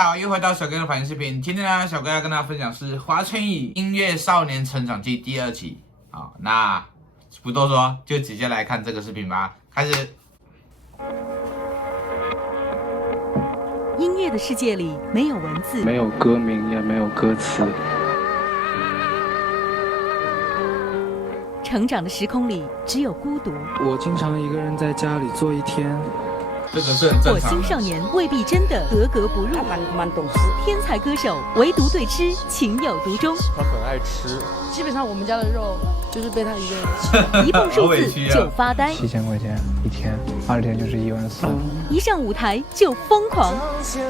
好，又回到小哥的反应视频。今天呢，小哥要跟大家分享是华晨宇音乐少年成长记第2期。好，那不多说，就直接来看这个视频吧。开始。音乐的世界里没有文字，没有歌名，也没有歌词。成长的时空里只有孤独。我经常一个人在家里坐一天。这个是很正火常的。星少年未必真的格格不入，蛮懂事。天才歌手唯独对吃情有独钟。他很爱吃，基本上我们家的肉就是被他一个人吃。一蹦数字就发呆7000块钱一天，2天就是14000。一上舞台就疯狂。青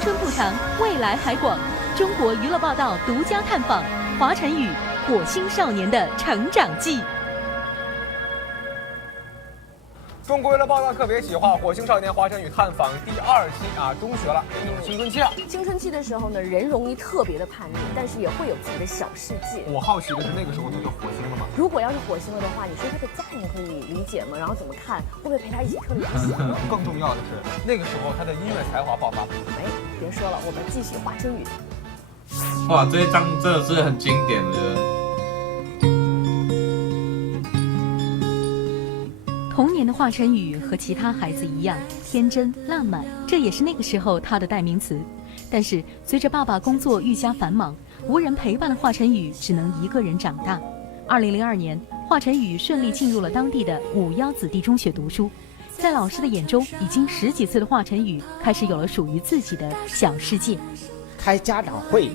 春不长，未来还广。中国娱乐报道独家探访华晨宇火星少年的成长记。中国娱乐报道特别企划《火星少年华晨宇探访》第2期啊，中学了，青春期了。青春期的时候呢，人容易特别的叛逆，但是也会有自己的小世界。我好奇的是，那个时候他就火星了吗？如果要是火星了的话，你说他的家人可以理解吗？然后怎么看？会不会陪他一起特别开心？更重要的是，那个时候他的音乐才华爆发。哎，别说了，我们继续华晨宇。哇，这一张真的是很经典的。童年的华晨宇和其他孩子一样天真烂漫，这也是那个时候他的代名词。但是随着爸爸工作愈加繁忙，无人陪伴的华晨宇只能一个人长大。2002年，华晨宇顺利进入了当地的51子弟中学读书。在老师的眼中，已经10几岁的华晨宇开始有了属于自己的小世界。开家长会，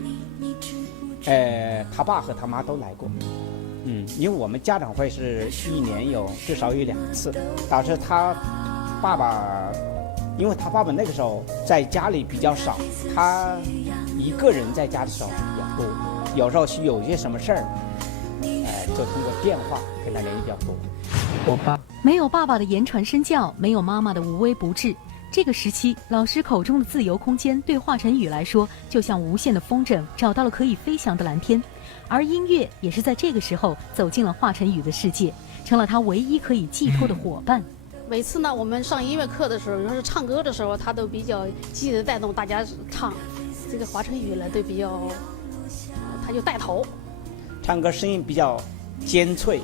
他爸和他妈都来过。因为我们家长会是1年至少有2次，导致他爸爸，因为他爸爸那个时候在家里比较少，他一个人在家的时候比较多，有时候是有些什么事儿，就通过电话跟他联系比较多。我爸没有爸爸的言传身教，没有妈妈的无微不至。这个时期，老师口中的自由空间对华晨宇来说，就像无限的风筝，找到了可以飞翔的蓝天。而音乐也是在这个时候走进了华晨宇的世界，成了他唯一可以寄托的伙伴。每次呢，我们上音乐课的时候，要是唱歌的时候，他都比较积极的带动大家唱。这个华晨宇呢，都比较，他就带头。唱歌声音比较尖脆，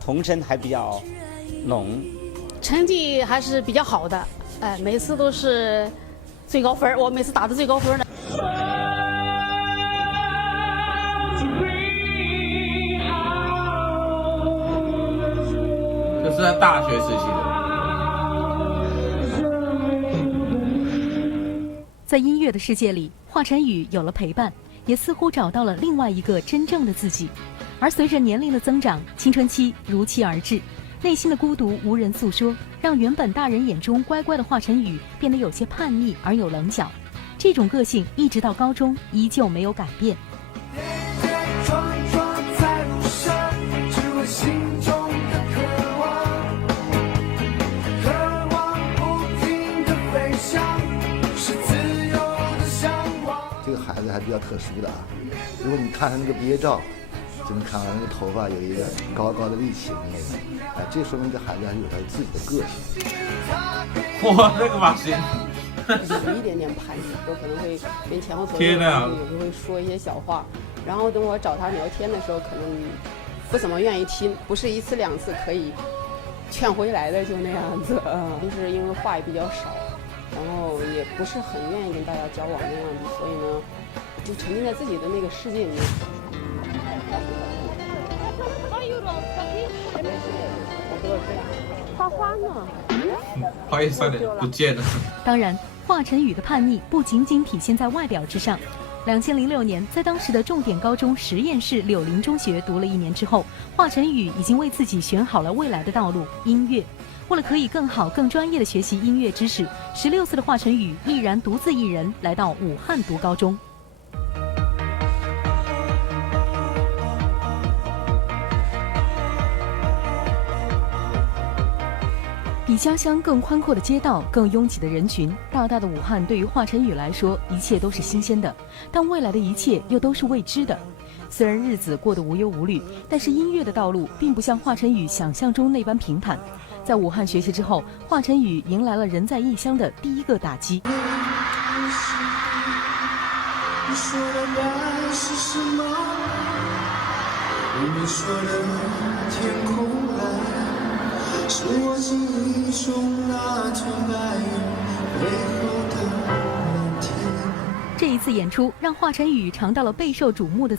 童声还比较浓。成绩还是比较好的，每次都是最高分，我每次打的最高分呢。这是在大学时期的。在音乐的世界里，华晨宇有了陪伴，也似乎找到了另外一个真正的自己。而随着年龄的增长，青春期如期而至。内心的孤独无人诉说，让原本大人眼中乖乖的华晨宇变得有些叛逆而有棱角。这种个性一直到高中依旧没有改变。这个孩子还比较特殊的啊，如果你看他那个毕业照，就能看到那个头发有一个高高的立起的那个，这说明这孩子还是有他自己的个性。哇，那个发型，有一点点叛逆，有可能会跟前后左右天哪，有时候会说一些小话，然后等我找他聊天的时候，可能不怎么愿意听，不是1次2次可以劝回来的，就那样子。就是因为话也比较少，然后也不是很愿意跟大家交往那样子，所以呢，就沉浸在自己的那个世界里面。花花呢？不好意思，不见了。当然，华晨宇的叛逆不仅仅体现在外表之上。2006年，在当时的重点高中实验室柳林中学读了1年之后，华晨宇已经为自己选好了未来的道路——音乐。为了可以更好、更专业的学习音乐知识，16岁的华晨宇毅然独自一人来到武汉读高中。比家乡更宽阔的街道，更拥挤的人群，大大的武汉对于华晨宇来说，一切都是新鲜的，但未来的一切又都是未知的。虽然日子过得无忧无虑，但是音乐的道路并不像华晨宇想象中那般平坦。在武汉学习之后，华晨宇迎来了人在异乡的第一个打击。你说的爱是什么？你说的天空蓝，是我记忆中那团白云背后的蓝天。这一次演出让华晨宇尝到了备受瞩目的。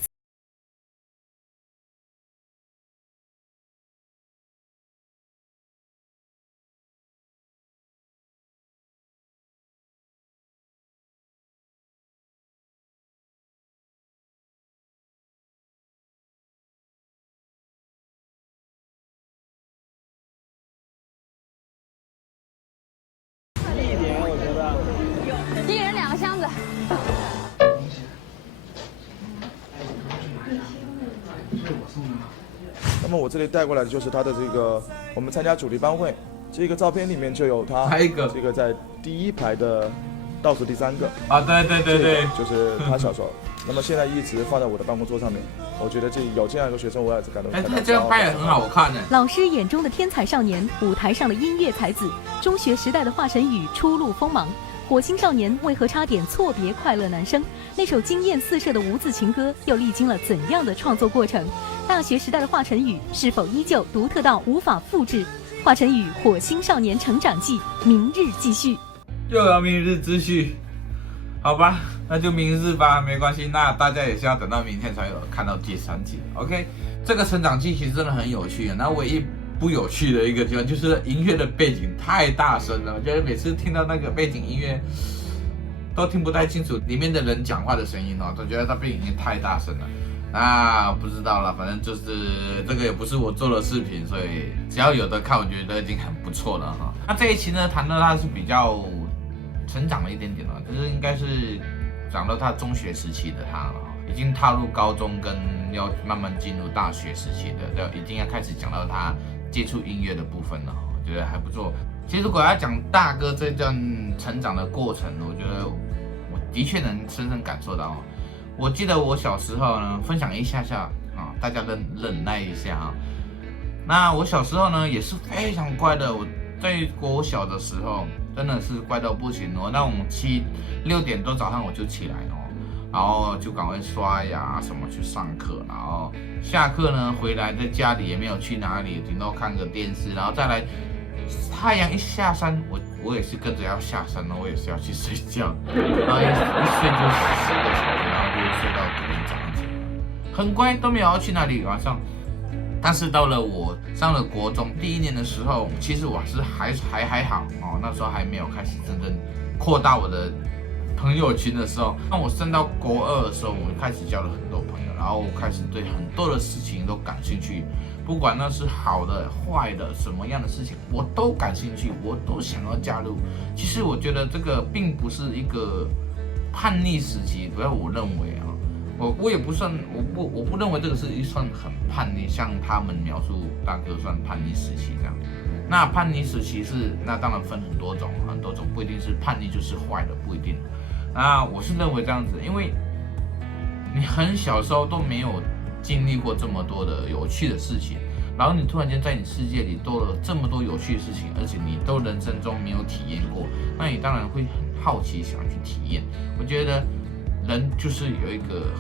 一人2个箱子。那么我这里带过来的就是他的这个我们参加主题班会，这个照片里面就有他这个在第1排的倒数第3个啊，对，就是他小时候。那么现在一直放在我的办公桌上面，我觉得有这样一个学生，我也是感到很骄傲。他这样拍也很好看呢。老师眼中的天才少年，舞台上的音乐才子，中学时代的华晨宇初露锋芒。火星少年为何差点错别快乐男生？那首惊艳四射的无字情歌又历经了怎样的创作过程？大学时代的华晨宇是否依旧独特到无法复制？华晨宇火星少年成长记，明日继续。又要明日继续，好吧，那就明日吧，没关系。那大家也是要等到明天才有看到第3集。OK， 这个成长记其实真的很有趣。那唯一不有趣的一个地方就是音乐的背景太大声了，我觉得每次听到那个背景音乐都听不太清楚里面的人讲话的声音哦，都觉得它背景音太大声了。那不知道了，反正就是这个也不是我做的视频，所以只要有的看，我觉得已经很不错了哈。那这一期呢，谈到他是比较成长了一点点了，就是应该是讲到他中学时期的他了，已经踏入高中跟要慢慢进入大学时期的，已经要开始讲到他接触音乐的部分了，我觉得还不错。其实如果要讲大哥这段成长的过程，我觉得我的确能深深感受到。我记得我小时候呢，分享一下啊，大家忍耐一下啊。那我小时候呢也是非常乖的，我在国小的时候真的是乖到不行哦，那种6点多早上我就起来哦，然后就赶快刷牙什么去上课，然后下课呢回来在家里也没有去哪里，顶多看个电视，然后再来太阳一下山，我也是跟着要下山了，我也是要去睡觉，然后一睡就10个小时，然后就睡到隔天早上起来，很乖，都没有要去哪里晚上。但是到了我上了国中第1年的时候，其实我是还好哦，那时候还没有开始真正扩大我的朋友群的时候。当我升到国2的时候，我开始交了很多朋友，然后我开始对很多的事情都感兴趣，不管那是好的坏的什么样的事情我都感兴趣，我都想要加入。其实我觉得这个并不是一个叛逆时期，不要我认为啊，我也不算，我不认为这个是算很叛逆，像他们描述大哥算叛逆时期这样。那叛逆时期那当然分很多种，不一定是叛逆就是坏的，不一定。那我是认为这样子，因为你很小时候都没有经历过这么多的有趣的事情，然后你突然间在你世界里多了这么多有趣的事情，而且你都人生中没有体验过，那你当然会很好奇想去体验。我觉得人就是有一个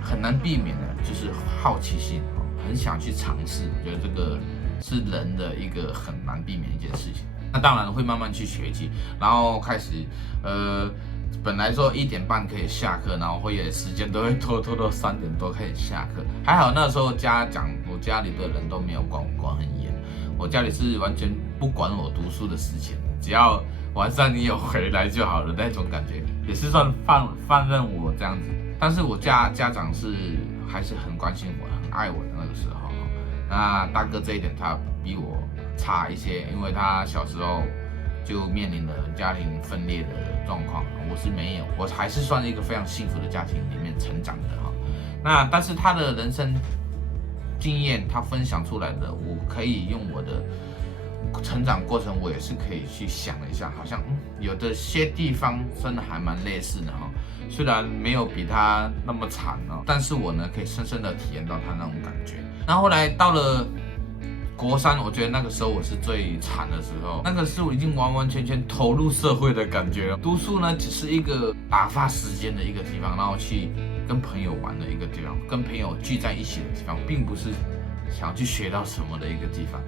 很难避免的，就是好奇心，很想去尝试。我觉得这个是人的一个很难避免的一件事情。那当然会慢慢去学习，然后开始本来说1点半可以下课，然后会有时间都会拖到3点多开始下课。还好那时候我家里的人都没有管很严，我家里是完全不管我读书的事情，只要晚上你有回来就好了那种感觉，也是算放任我这样子。但是我家长还是很关心我，很爱我的那个时候。那大哥这一点他比我差一些，因为他小时候就面临了家庭分裂的状况，我是没有，我还是算一个非常幸福的家庭里面成长的哈。那但是他的人生经验，他分享出来的，我可以用我的成长过程，我也是可以去想一下，好像有的些地方真的还蛮类似的哈。虽然没有比他那么惨哦，但是我呢可以深深的体验到他那种感觉。然后后来到了国三，我觉得那个时候我是最惨的时候，那个是我已经完完全全投入社会的感觉了。读书呢，只是一个打发时间的一个地方，然后去跟朋友玩的一个地方，跟朋友聚在一起的地方，并不是想要去学到什么的一个地方。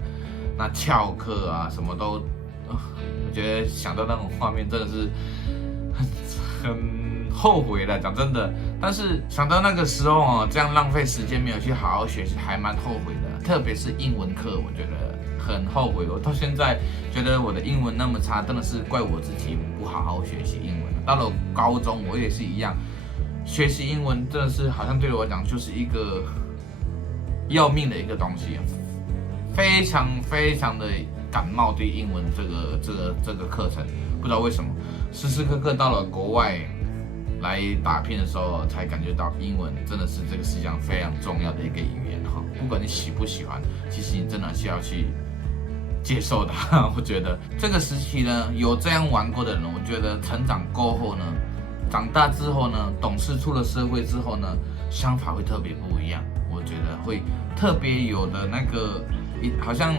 那翘课啊，什么都，我觉得想到那种画面真的是很后悔的，讲真的。但是想到那个时候哦，这样浪费时间没有去好好学习，还蛮后悔的。特别是英文课，我觉得很后悔。我到现在觉得我的英文那么差，真的是怪我自己不好好学习英文。到了高中，我也是一样，学习英文真的是好像对我讲就是一个要命的一个东西，非常的感冒对英文这个课程，不知道为什么，时时刻刻到了国外来打拼的时候，才感觉到英文真的是这个世界上非常重要的一个语言哈。不管你喜不喜欢，其实你真的需要去接受它。我觉得这个时期呢，有这样玩过的人，我觉得成长过后呢，长大之后呢，懂事出了社会之后呢，想法会特别不一样。我觉得会特别有的那个，好像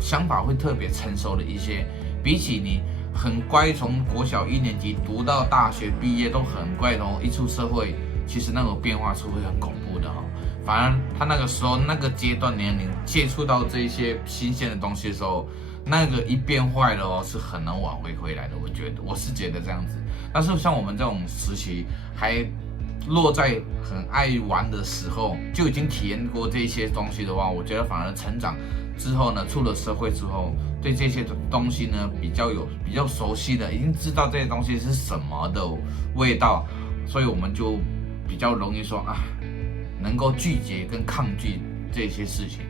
想法会特别成熟的一些，比起你很乖，从国小1年级读到大学毕业都很乖，然后一出社会，其实那种变化是会很恐怖的哈。反而他那个时候那个阶段年龄接触到这些新鲜的东西的时候，那个一变坏了哦，是很难挽回来的。我是觉得这样子。但是像我们这种时期还落在很爱玩的时候，就已经体验过这些东西的话，我觉得反而成长之后呢，出了社会之后，对这些东西呢比较熟悉的，已经知道这些东西是什么的味道，所以我们就比较容易说啊，能够拒绝跟抗拒这些事情。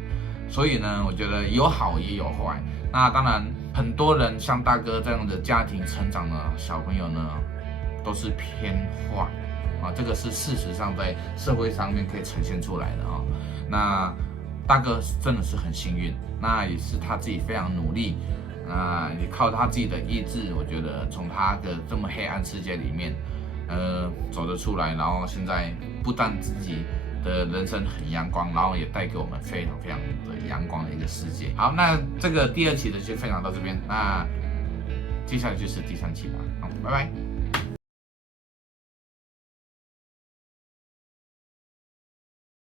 所以呢，我觉得有好也有坏。那当然，很多人像大哥这样的家庭成长的小朋友呢，都是偏坏啊，这个是事实上在社会上面可以呈现出来的啊。那大哥真的是很幸运，那也是他自己非常努力，也靠他自己的意志，我觉得从他的这么黑暗世界里面，走得出来，然后现在不但自己的人生很阳光，然后也带给我们非常的阳光的一个世界。好，那这个第2期的就分享到这边，那接下来就是第3期了，好，拜拜。